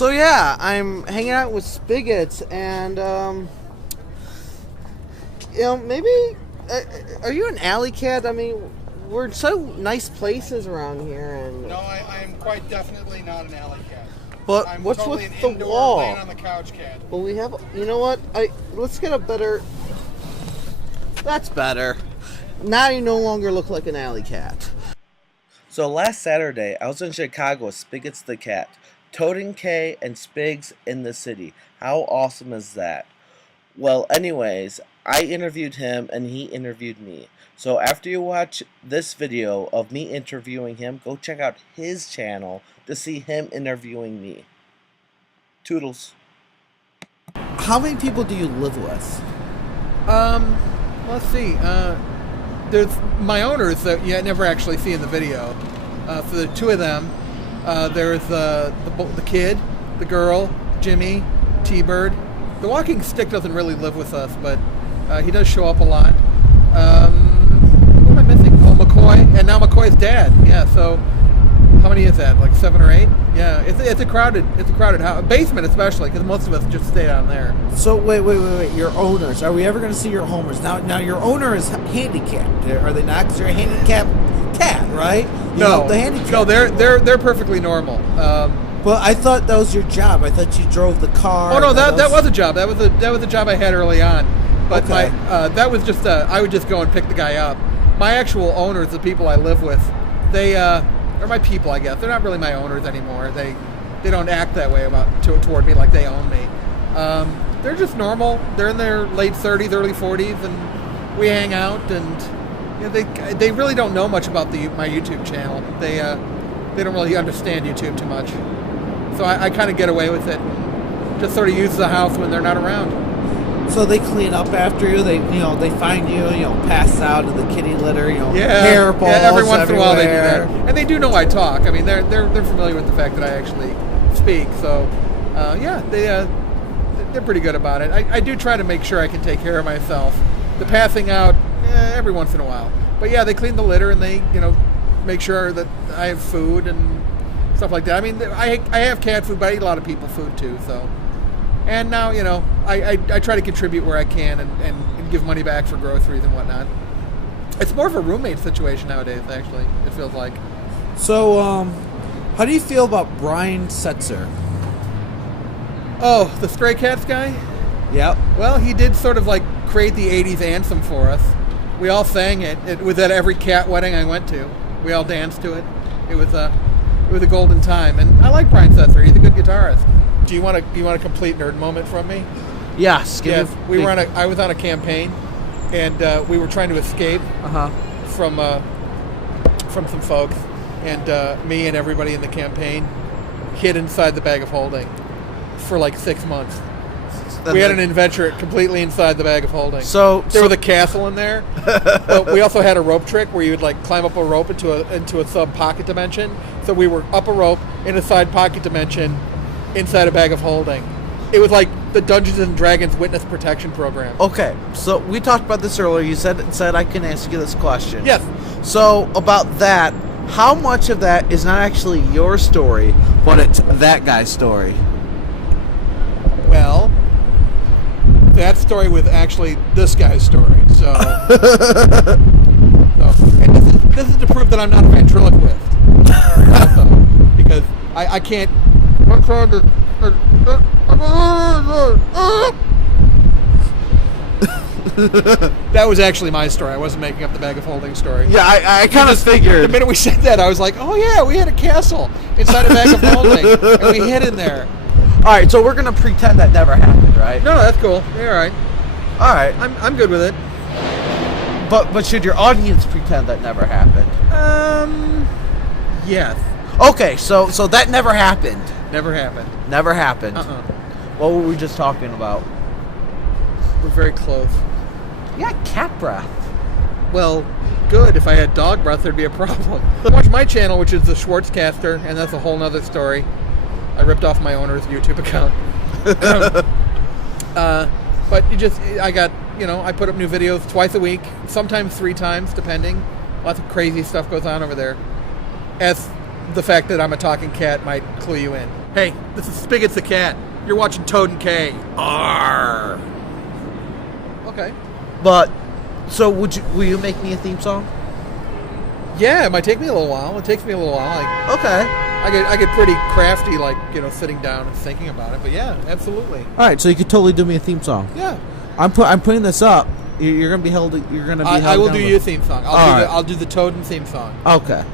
So yeah, I'm hanging out with Spiggitz, and maybe are you an alley cat? I mean, we're in so nice places around here, and no, I am quite definitely not an alley cat. But I'm what's totally with an the indoor, wall? laying on the couch cat. Well, we have. You know what? Let's get a better. That's better. Now you no longer look like an alley cat. So last Saturday, I was in Chicago with Spiggitz the cat, ToadenK, and Spigs in the city. How awesome is that? Well, anyways, I interviewed him and he interviewed me. So after you watch this video of me interviewing him, go check out his channel to see him interviewing me. Toodles. How many people do you live with? Let's see. There's my owners that you never actually see in the video. For the two of them, there's the kid, the girl, Jimmy, T-Bird. The walking stick doesn't really live with us, but he does show up a lot. Who am I missing? Oh, McCoy, and now McCoy's dad. Yeah. So, how many is that? Like 7 or 8? Yeah. It's a crowded house, basement especially, because most of us just stay down there. So wait. Your owners? Are we ever going to see your owners? Now your owner is handicapped. Are they not? Because they're a handicapped cat, right? No, the handicap. No, they're perfectly normal. But I thought that was your job. I thought you drove the car. Oh no, that was a job. That was a job I had early on. But okay. That was just I would just go and pick the guy up. My actual owners, the people I live with, they are my people, I guess. They're not really my owners anymore. They don't act that way toward me like they own me. They're just normal. They're in their late 30s, early 40s, and we hang out. And they really don't know much about my YouTube channel. They don't really understand YouTube too much. So I kind of get away with it. Just sort of use the house when they're not around. So they clean up after you. They find you passed out in the kitty litter. Hair balls. Yeah, every once everywhere. in a while they do that, and they do know I talk. I mean, they're familiar with the fact that I actually speak. So they're pretty good about it. I do try to make sure I can take care of myself. The passing out every once in a while, but yeah, they clean the litter and they make sure that I have food and stuff like that. I mean, I have cat food, but I eat a lot of people's food too. So, and now I try to contribute where I can and give money back for groceries and whatnot. It's more of a roommate situation nowadays. Actually, it feels like. So, how do you feel about Brian Setzer? Oh, the Stray Cats guy? Yep. Well, he did sort of like create the 80s anthem for us. We all sang it. It was at every cat wedding I went to. We all danced to it. It was a golden time. And I like Brian Setzer. He's a good guitarist. Do you want a complete nerd moment from me? Yes. I was on a campaign, and we were trying to escape from some folks, and me and everybody in the campaign hid inside the bag of holding for like 6 months. We had an adventure completely inside the bag of holding. So there was a castle in there. But we also had a rope trick where you would like climb up a rope into a sub pocket dimension. So we were up a rope in a side pocket dimension inside a bag of holding. It was like the Dungeons and Dragons witness protection program. Okay, so we talked about this earlier. You said I can ask you this question. Yes. So about that, how much of that is not actually your story, but it's that guy's story? Well, that story was actually this guy's story. So, and this is to prove that I'm not a ventriloquist. Because I can't. That was actually my story. I wasn't making up the bag of holding story. Yeah, I kind of figured. The minute we said that, I was like, oh yeah, we had a castle inside a bag of holding, and we hid in there. All right, so we're gonna pretend that never happened, right? No, that's cool. Yeah, all right. All right. I'm good with it. But should your audience pretend that never happened? Yes. Okay, so that never happened. Never happened. Never happened. What were we just talking about? We're very close. You got cat breath. Well, good. If I had dog breath, there'd be a problem. Watch my channel, which is the Schwartzcaster, and that's a whole nother story. I ripped off my owner's YouTube account. But I put up new videos twice a week, sometimes 3 times, depending. Lots of crazy stuff goes on over there. As the fact that I'm a talking cat might clue you in. Hey, this is Spiggitz the cat. You're watching ToadenK. Arr. Okay. But, so will you make me a theme song? Yeah, it might take me a little while. It takes me a little while. Okay. I get pretty crafty, like, sitting down and thinking about it. But yeah, absolutely. All right, so you could totally do me a theme song. Yeah. I'm putting this up. You're gonna be held. You're gonna be. I held will do accountable. your theme song. All right. I'll do the Toaden theme song. Okay.